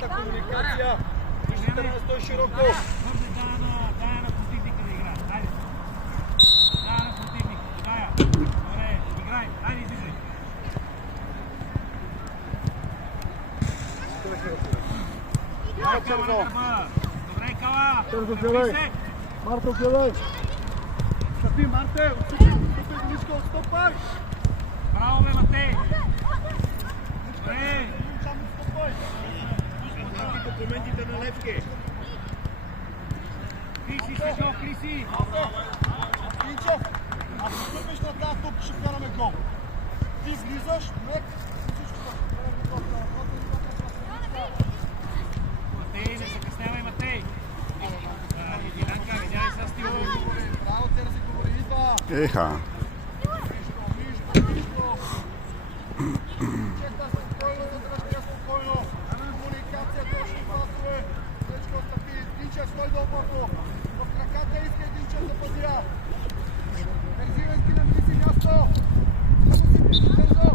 Чета комуникация. Виждате на стой широко. Дай на противника да играе. Айде. Дай на противника. Добре, играй. Айде, излизай. Добре, Кала. Бързо гледай. Марто, гледай. Стъпи, Марте. Отстъпи до ниска, отстъпай. Браво, бе, Матей. Добре. Документите на Левски. Криси, Сежо, Криси. Инчев, ако стъпиш на тази тук, ще вкараме гол. Ти влизаш, мек, Матей, не закъснявай, Матей. Илянка, видяй сега стила. Браво, те да си говори, идва. Еха. Чета спокойно, задръжка спокойно. Комуникация, точни пасове. Всичко стъпи. Динчев, стой дълбоко. В краката иска Динчев да пазира. Терзивенски намери си място. Да си ближи бързо.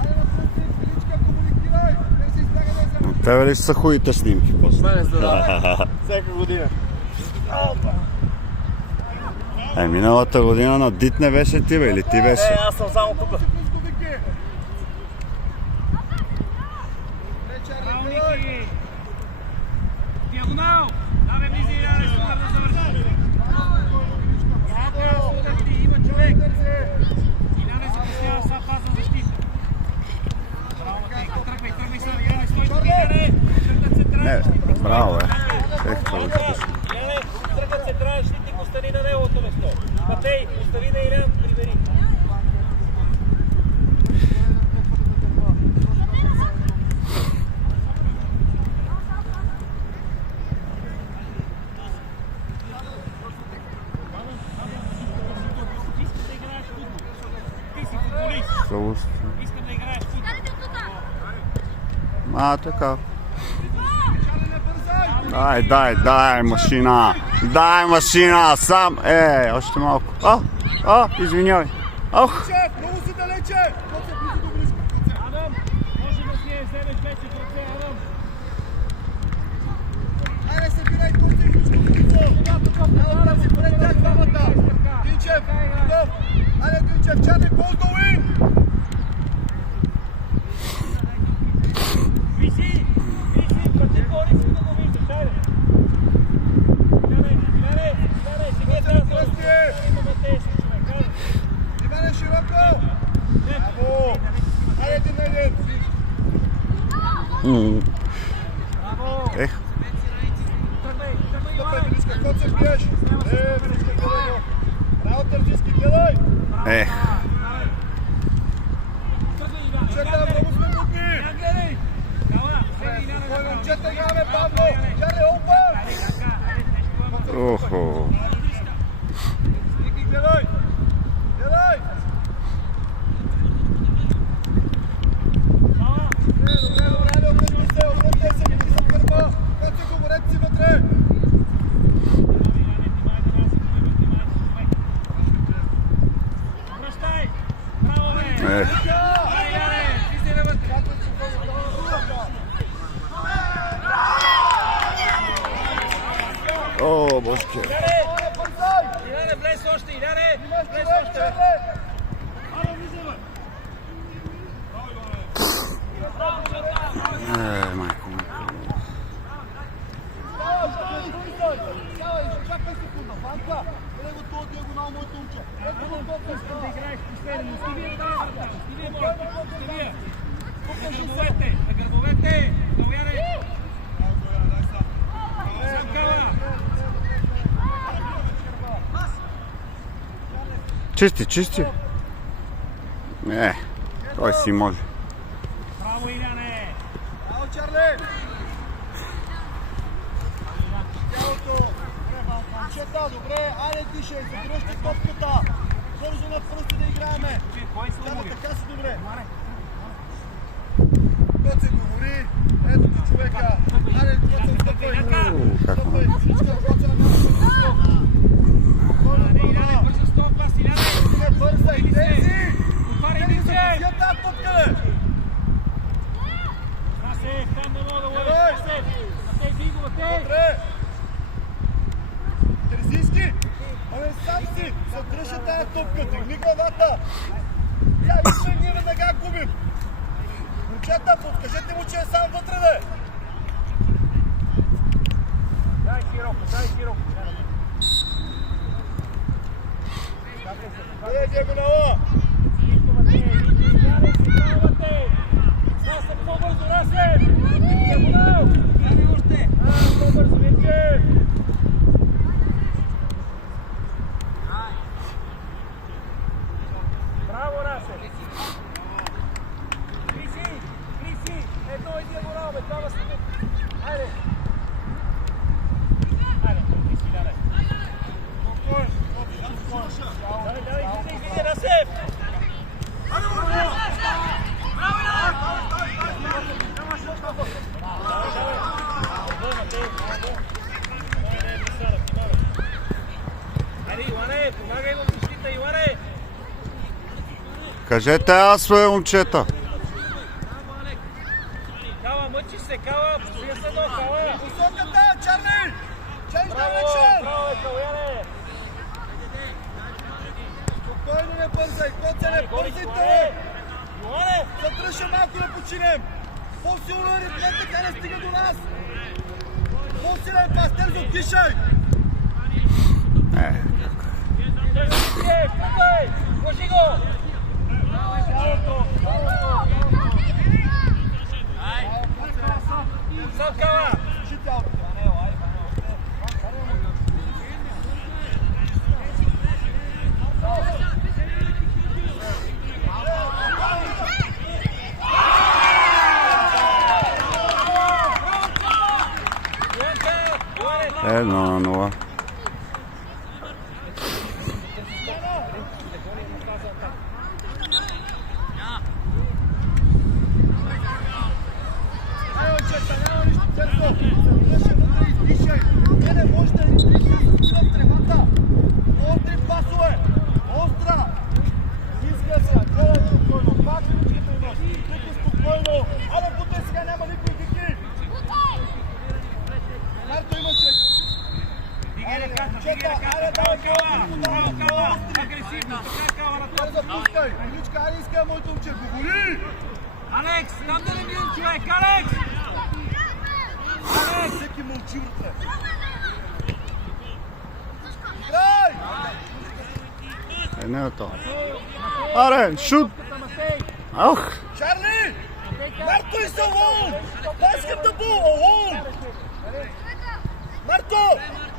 Айде напред, Величка, комуникирай. Не се избяга да се... От тебе ли ще са хубавите снимки после? Мене здраве. Всяка година. Миналата година на Дит не беше ти, бе, или ти беше? Аз съм само тук. Браво, Ники. Диагонал. Давай, влизай, Иляне, супер да завърши. Браво, супер ти, има човек. Иляне закъснява, сега пазва защита. Браво, Матей. Тръгвай сега, Иляне, стой тук, Иляне. Тръгнат се трябва защита. Браво, бе. Ех, Иляне, тръгнат се трябва защитник, остани на неговото место. Матей, остави на Илян, прибери. Искам да играеш футбол. Така. Дай, машина. Дай, машина, сам. Още малко. Извинявай. Ох. Много си далече! Адам, може да си я вземеш вече в ръце, Адам. Айде се бирай да си пред тях двамата. Динчев, готов. Айде Динчев, Чарли, Болдуин! Виси, пъти по-ниски да го виждаш, айде. Сега трябва да имаме тези човек. Иване, широко! Браво! Айде ти на един! Ех. Стъпай, Величка, какво се биеш? Величка, гледай го! Браво, Търджиски, гледай! Ех. Чета, много сме мутни! Спокойно, Чета, играме, Павло! Чарли, опа! Охо. Ники, гледай! Гледай! Добре, обръщи се, върти за кърба! Когато се говорят си вътре! Връщай! Браво, бе! Ех. О, божке. Иляне, влез още, Иляне! Влез още! Майко. Чакай секунда, Банка! Гледай го това диагонал, моето момче! Искам да играеш последно. Остави я тази врата. Остави я. На гърбовете! Галуяне! Сам Кала! Чисти. Той си може. Браво, Иляне! Браво, Чарли! Тялото! Добре, Балканчета, добре! Айде, дишай, задръжте топката! Бързо на пръсти да играеме! Така си добре! Кот се говори! Ето ти човека! Айде, Кот се отстъпвай! Отстъпвай! Всичко е Кот се на място! Иляне, бързо стопа, Иляне! Бързай! Тези! Отваряй Тези се! са тази топка, бе! сам си! Задръжа тая топка, дигни главата! Я искай, ние веднага губим! Момчета, подкажете му, че е сам вътре, де! Дай широко, дай широко. Е, диагонала! Расев, по-бързо, Расев! Диагонал! Карай още! По-бързо, Мирче! Браво, Расев! Криси! Ето е диагонал, бе, това си! Хайде! Хайде, Криси, даде! Дай, иди, Расев! Айде, Иване, помагай му в защита, Иване! Кажете аз, бе, момчета. Кала, мъчи се, Кала! Постоя се едно, Кала! Посоката, Чарли! Change Браво, direction! браво, Каляне! Спокойно, не бързай! Коце, не бързайте! Иване! Задръжа малко да починем! По-силно ритмет, така не стига до нас! По-силен пас, Терзо, дишай! Пукай! Сложи го! Сам Кала! Едно на нула. Алекс, там да не видим човек! Алекс! Алекс! Всеки мълчи, братле! Играй! Не е това. Аре, шут! Ох! Чарли! Марто is alone! Basket the ball, alone! Марто!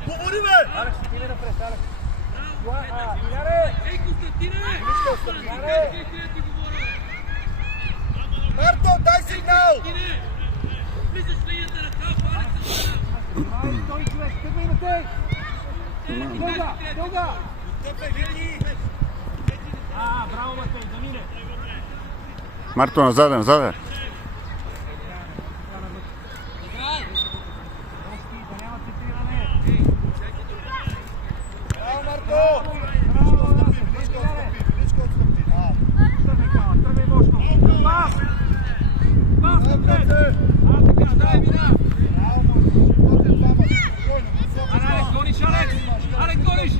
Говори, бе! Алекс, ти не напред, Алекс! Иляре! Ей, Константине! Иляре! Марто, дай сигнал! Той човек, тъпа има тъй! Дълга! Браво, Матей, да мине! Марто, назаде, назаде. Браво, Марто! Величко отстъпи. Тръгвай мощно! Пас! Пас напред! Така, дай, мина! Алекс, гониш, Алекс! Алекс, гониш!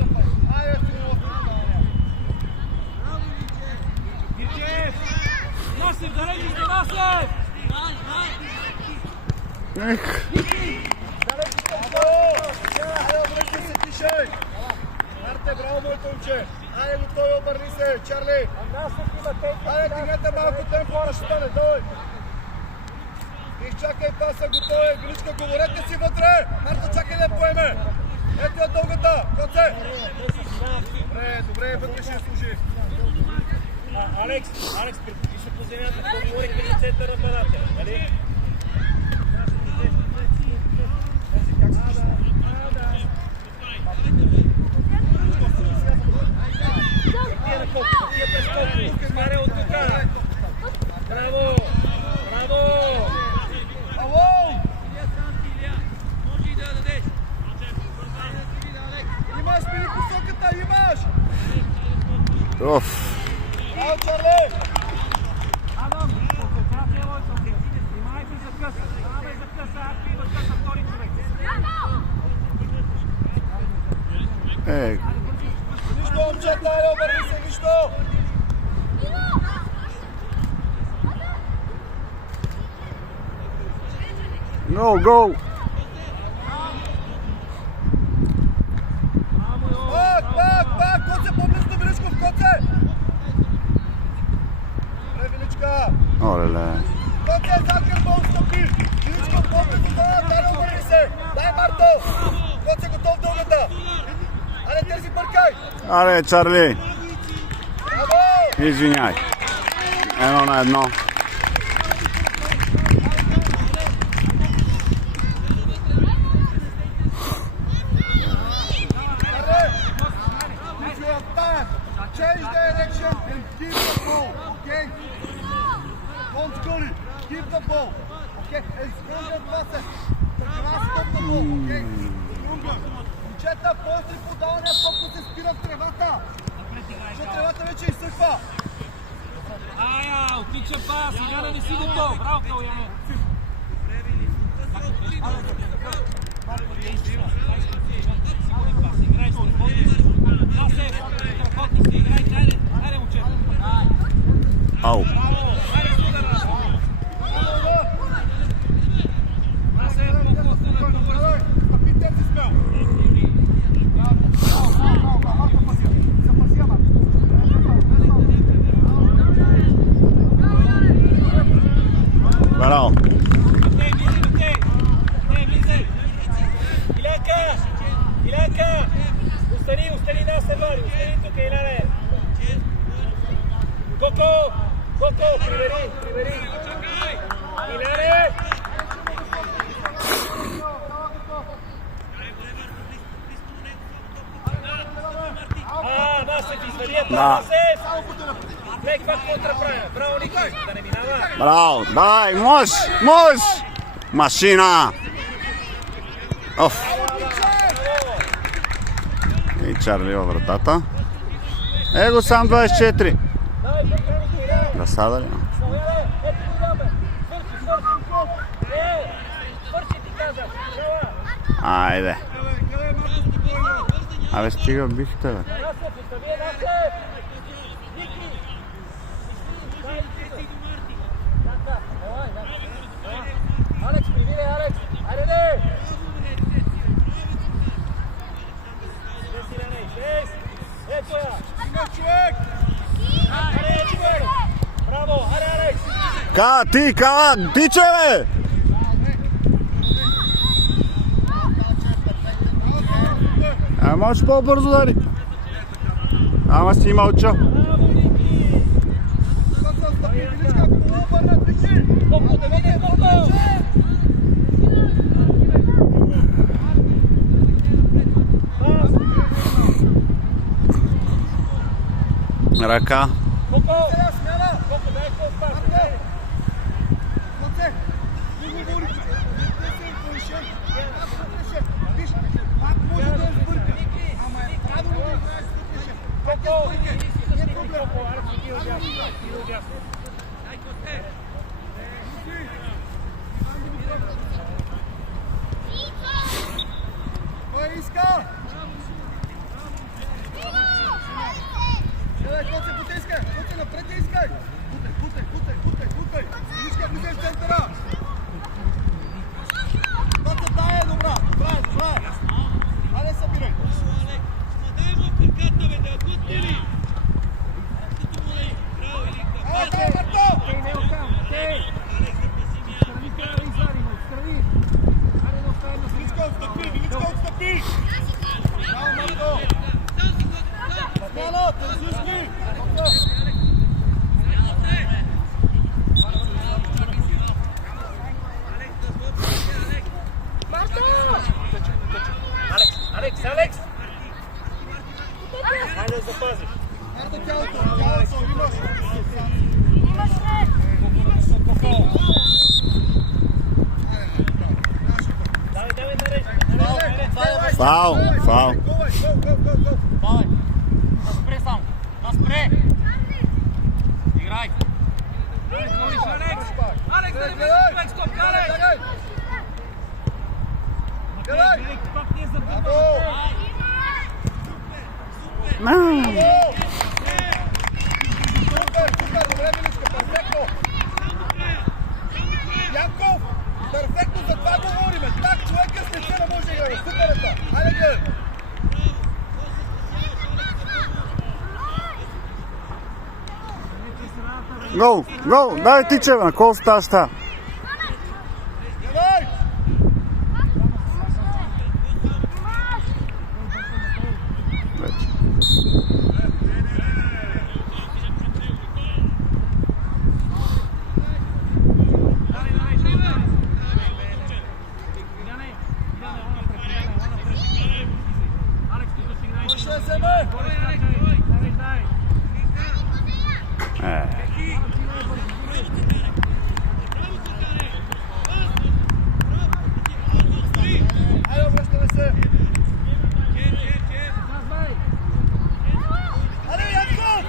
Гирчев! Насев, да режиш до Насев! Ех! Обръщай се, тишай! Марте, браво, моето момче! Айде, готови, обърни се, Чарли! Айде, дигнете малко темпо, да ще стане, дой! Изчакай паса, готови! Величка, говорете си вътре! Марто, чакай да поеме! Ето я дългата! Коце! Добре, вътре ще я служи! Алекс, припочи се по земята, какво говорихме за център нападател, нали? Тия на колко, тия през колко, изкаря от тук. Браво, браво! Ало! Имаш мини посоката, имаш! Оф! Браво, Чарли! Адам, концентрация, Лойко, снимай се за къса, давай за къса, ако има къса втори човек. Е, момчета, айде, обърни се, нищо! Go, go! Пак! Коце, по-близо до Величков, Коце! Добре, Величка! Оле-ле. Коце, зад гърба отстъпи! Величков, по-близо дай обърни се! Дай, Марто! Коце, готов дългата! Айде, търси, бъркай! Аре, Чарли! Браво! Извиняй. 1-1. Change direction and keep the ball, okay? Don't score it. Keep the ball, okay? And stronger passes. Stop the ball, okay? Stronger. Момчета, после подавания топко се спира в тревата. Защото тревата вече изсъхва. Ая, отличен пас, Иляна не си готов. Браво, Каляне. Играй, айде, момчета. Ау. Браво. Илянка! Остани нас, Сървари! Остани тук, Иляне! Коко! Привери! Иляне! Насев, извадията! Насев! Каква контра правя? Браво, Никой! Да не минава! Браво, дай, можеш! Машина! Оф! И Чарли във вратата. Его сам 24. Разсада ли? Айде. Абе, стига бихте, бе. Алекс, привири, Алекс! Айде, не! Ето я! Има човек! Аре, човек! Браво! Аре, Алекс! Ти, че, бе! А можеш по-бързо да ри. Ама си мълча. Колко да види, колко! Ръка. Колко да е колко пас? Коце! Не говорите! Не се информишен! Виж, пак може да е сбърка. Ама е правилно да знаеш сбъркаше. Пак е сбърка. Не е проблем. Кой иска? Коце, потискай! Коце, напред искай! Бутай! Вижка, влизай в центъра! Коце, тая е добра! Добра е! Айде, събирай! Айде, Марто! Величко, отстъпи! Браво, Марто! Смяна, тързушки! Алекс! Хайде да запазиш! Марто, тялото, имаш! Давай, нарежи! Фаул. Давай! Спре само! Спре! Играй! Алекс, да не бъдеш стоп, Алекс! Пак не е за Браво! Супер, добре, Миличка, перфектно! Янков, перфектно, за това говориме! Так, човека с лице не може да играе! Супер е това! Хайде, гледай! Гол, гол, дай тиче, на кол ста ста. Гледай! Ще вземе! Хайде, обръщаме се! Хайде, Янков!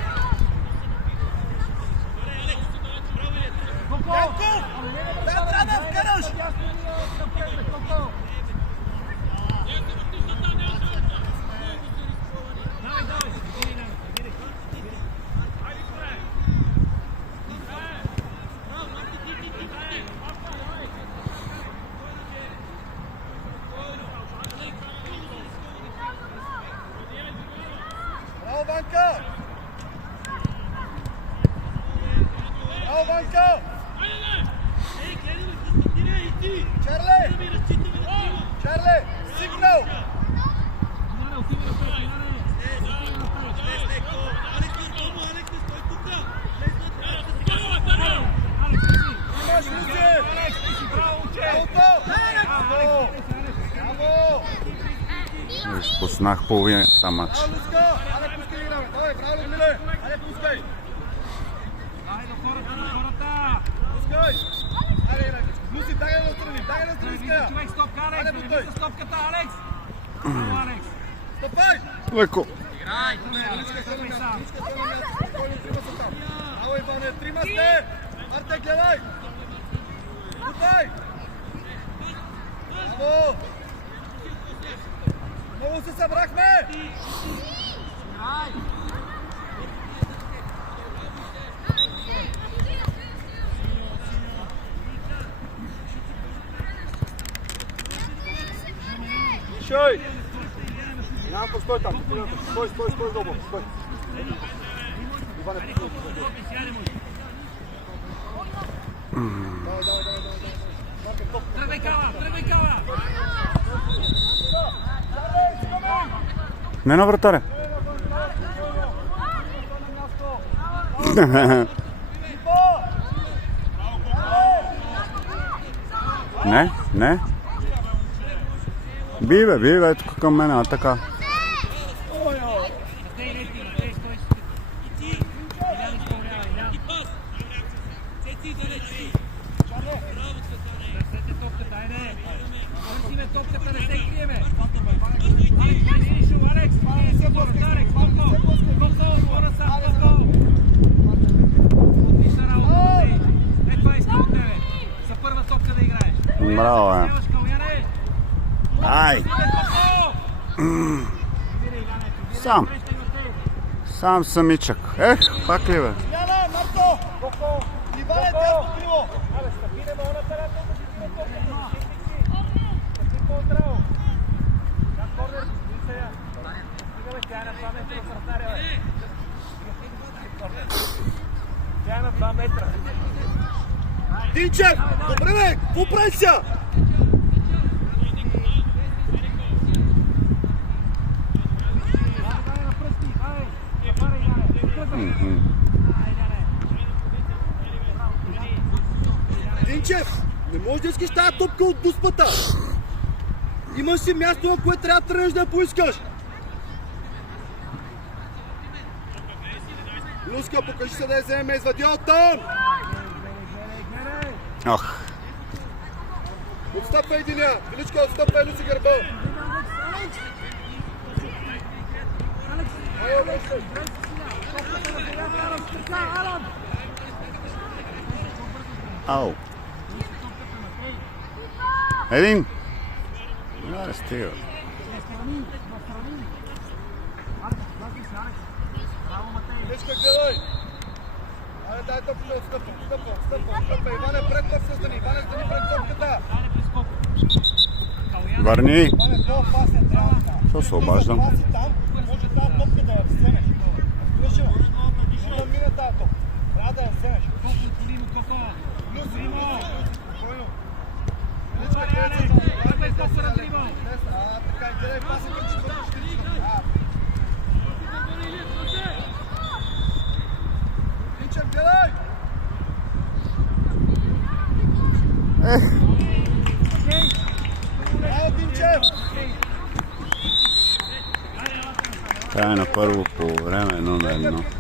Янков! Трябва да вкараш! Браво, Банка! Браво, Банка! Чарле! Чарле! Сигнал! Имаш Луце! Браво! Браво! Изпуснах половината матч. Браво, Луска! Айде, пускай да играме! Давай, браво, Людмиле! Айде, пускай! Пускай! Айде, играй! Луси, дай я настрани! Дай я настрани с нея! Човек, стопка, Алекс! Айде, Не потай! вижда стопката, Алекс! Браво, Алекс! Стопай! Леко. Личка се на място! Личка се на място! Спокойно, трима са там! Браво, Иване! Трима сте! Арте, гледай! Потай! Браво! Много се събрахме! Шой! Янко, стой там! Стой, дълбоко! Стой! Иване, Тръгвай, Кала! Тръгвай, Кала! Не на вратаря. Не, не. Биве, ето към мен, а така. Браво, е. Ай! Сам самичък. Ех, пак ли бе? Яна, Марко! Иване, тясно криво! Динчев! Добре, бе! Какво прави сега? Динчев! Не можеш да искаш тази топка от дуспата! Имаш си място, на което трябва да тръгнеш да я поискаш! Луска, покажи се да я вземе, извади оттам! Ох. Отстъпва единия! Величка, отстъпва Люси гърба! Ау. Един. Не стига. Браво, Матей! Дечка, гледай! Айде, дай топката, отстъпва. Иване, пред топката стани, Иване, стани пред топката! Айде през колко? Върни. Иване, по-опасен трябва да става. Що се обаждам? Паси там, може тази топка да я вземеш. Разбираш ли? Не да мине тази топка. Трябва да я вземеш. Колко отворимо, колко? Спокойно. Тръгвай с коса на дриба! Така, гледай паси към четвърта. Динчев, гледай! Браво, Динчев! Край на първо по време 1-1.